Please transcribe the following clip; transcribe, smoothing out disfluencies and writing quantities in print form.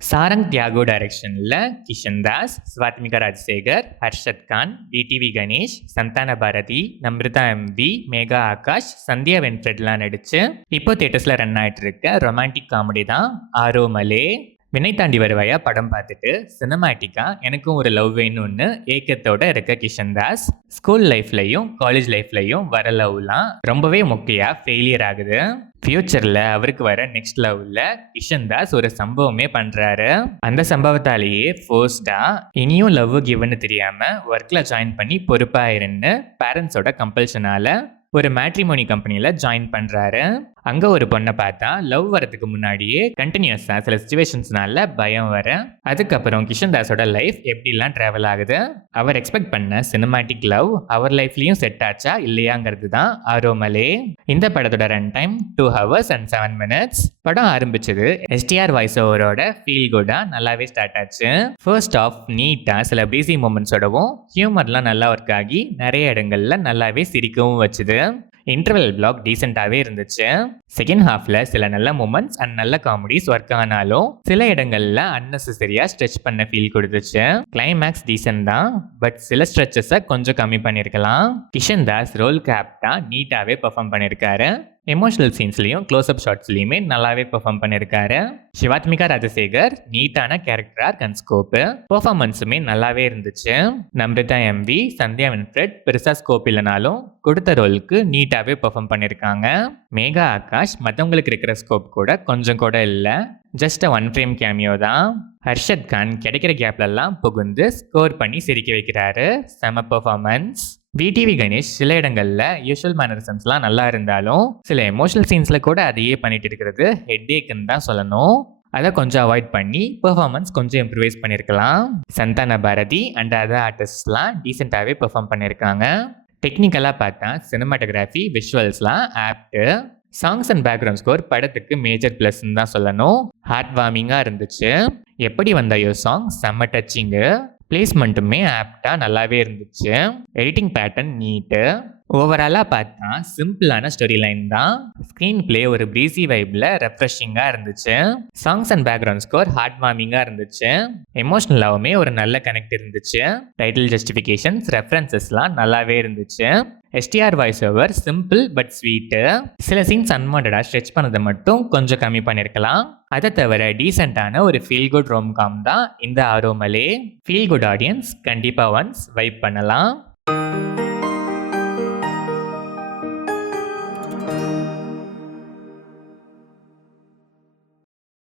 சாரங் தியாகோ டைரக்ஷன்ல கிஷன் தாஸ், ஸ்வாத்மிகா ராஜசேகர், ஹர்ஷத் கான், டிடிவி கணேஷ், சந்தான பாரதி, நம்ரிதா எம்பி, மேகா ஆகாஷ், சந்தியா வென்ஃப்ரெட்லாம் நடிச்சு இப்போ தியேட்டர்ஸ்ல ரன் ஆயிட்டு இருக்க ரொமான்டிக் காமெடி தான் ஆரோமலே. வினை தாண்டி வருவாயா படம் பார்த்துட்டு சினிமாட்டிக்கா எனக்கும் ஒரு லவ் வேணும்னு ஏக்கத்தோட இருக்க கிஷன் தாஸ், ஸ்கூல் லைஃப்லையும் காலேஜ் லைஃப்லையும் வர லவ்லாம் ரொம்பவே முக்கியா ஃபெயிலியர் ஆகுது. ஃபியூச்சர்ல அவருக்கு வர நெக்ஸ்ட் லவ்ல கிஷன் தாஸ் ஒரு சம்பவமே பண்றாரு. அந்த சம்பவத்தாலேயே ஃபோர்ஸ்டா இனியும் லவ் கிவ்னு தெரியாம ஒர்க்ல ஜாயின் பண்ணி பொறுப்பாயிருன்னு பேரண்ட்ஸோட கம்பல்ஷனால ஒரு மேட்ரிமோனி கம்பெனியில் ஜாயின் பண்ணுறாரு. அங்கே ஒரு பொண்ணை பார்த்தா லவ் வரதுக்கு முன்னாடியே கண்டினியூஸாக சில சுச்சுவேஷன்ஸ்னால பயம் வர. அதுக்கப்புறம் கிஷன் தாஸோட லைஃப் எப்படிலாம் ட்ராவல் ஆகுது, அவர் எக்ஸ்பெக்ட் பண்ண சினிமாட்டிக் லவ் அவர் லைஃப்லையும் செட் ஆச்சா இல்லையாங்கிறது தான் ஆரோமலே. இந்த படத்தோட run time 2 hours and 7 minutes. படம் ஆரம்பிச்சது எஸ்டிஆர் வாய்ஸ் ஓவரோட ஃபீல் குட்டா நல்லாவே ஸ்டார்ட் ஆச்சு. ஃபர்ஸ்ட் ஆஃப் நீட்டா சில பிஸி மூமெண்ட்ஸோடவும் ஹியூமர்லாம் நல்லா ஒர்க் ஆகி நிறைய இடங்கள்ல நல்லாவே சிரிக்கவும் வச்சுது. இன்டர்வல் பிளாக் டீசெண்டாகவே இருந்துச்சு. செகண்ட் ஹாஃப்ல சில நல்ல மூமெண்ட்ஸ் அண்ட் நல்ல காமெடிஸ் ஒர்க் ஆனாலும் சில இடங்கள்ல அன்னெசரியா ஸ்ட்ரெச் பண்ண ஃபீல் கொடுத்துச்சு. கிளைமேக்ஸ் டீசென்ட் தான், பட் சில ஸ்ட்ரெச்சஸை கொஞ்சம் கம்மி பண்ணியிருக்கலாம். கிஷன் தாஸ் ரோலுக்கு ஆப்டா நீட்டாவே பெர்ஃபார்ம் பண்ணியிருக்காரு. எமோஷனல் சீன்ஸ்லையும் க்ளோஸ்அப் ஷாட்ஸ்லையுமே நல்லாவே பெர்ஃபார்ம் பண்ணியிருக்காரு. சிவாத்மிகா ராஜசேகர் நீட்டான கேரக்டர் ஆர்க் அண்ட் ஸ்கோப்பு பெர்ஃபார்மன்ஸுமே நல்லாவே இருந்துச்சு. நம்ரிதா எம்பி, சந்தியா வென்ஃப்ரெட் பெருசா ஸ்கோப் இல்லைனாலும் கொடுத்த ரோலுக்கு நீட்டாவே பெர்ஃபார்ம் பண்ணியிருக்காங்க. மேகா ஆகாஷ் மற்றவங்களுக்கு இருக்கிற ஸ்கோப் கூட கொஞ்சம் கூட இல்லை, ஜஸ்ட் 1 frame கேமியோ தான். ஹர்ஷத் கான் கிடைக்கிற கேப்லெல்லாம் புகுந்து ஸ்கோர் பண்ணி சிரிக்க வைக்கிறாரு. செம பெர்ஃபார்மன்ஸ். டிடிவி கணேஷ் சில இடங்கள்ல யூஷுவல் மேனரிசம்ஸ்லாம் நல்லா இருந்தாலும் சில எமோஷனல் சீன்ஸ்ல கூட அதையே பண்ணிட்டு இருக்கிறது ஹெட்ஏக்குன்னு தான் சொல்லணும். அதை கொஞ்சம் அவாய்ட் பண்ணி பெர்ஃபார்மன்ஸ் கொஞ்சம் இம்ப்ரூவைஸ் பண்ணியிருக்கலாம். சந்தான பாரதி அண்ட் அதர் ஆர்டிஸ்ட்லாம் டீசெண்டாகவே பெர்ஃபார்ம் பண்ணியிருக்காங்க. டெக்னிக்கலாக பார்த்தா சினிமாட்டோகிராஃபி விஷுவல்ஸ்லாம் apt. Songs and background score படத்துக்கு மேஜர் ப்ளஸ்ன்னு தான் சொல்லணும். ஹார்ட் வார்மிங்காக இருந்துச்சு. எப்படி வந்தாயோ சாங் செம்ம டச்சிங்கு. பிளேஸ்மெண்ட்டுமே ஆப்டாக நல்லாவே இருந்துச்சு. Editing pattern neat. ஓவராலாக பார்த்தா சிம்பிளான ஸ்டோரி லைன் தான். ஸ்க்ரீன் பிளே ஒரு ப்ரீசி வைப்பில் ரெஃப்ரெஷிங்காக இருந்துச்சு. Songs and background score heart வார்மிங்காக இருந்துச்சு. எமோஷ்னலாகவுமே ஒரு நல்ல கனெக்ட் இருந்துச்சு. டைட்டில் ஜஸ்டிஃபிகேஷன்ஸ் ரெஃபரன்சஸ்லாம் நல்லாவே இருந்துச்சு. STR voice over simple but sweet. சில சீன்ஸ் அன்வான்டா ஸ்ட்ரெச் பண்ணதை மட்டும் கொஞ்சம் கம்மி பண்ணியிருக்கலாம். அதை தவிர டீசெண்டான ஒரு ஃபீல் குட் ரோம் காம் தான் இந்த ஆரோமலே. ஃபீல் குட் ஆடியன்ஸ் கண்டிப்பாக ஒன்ஸ் வைப் பண்ணலாம்.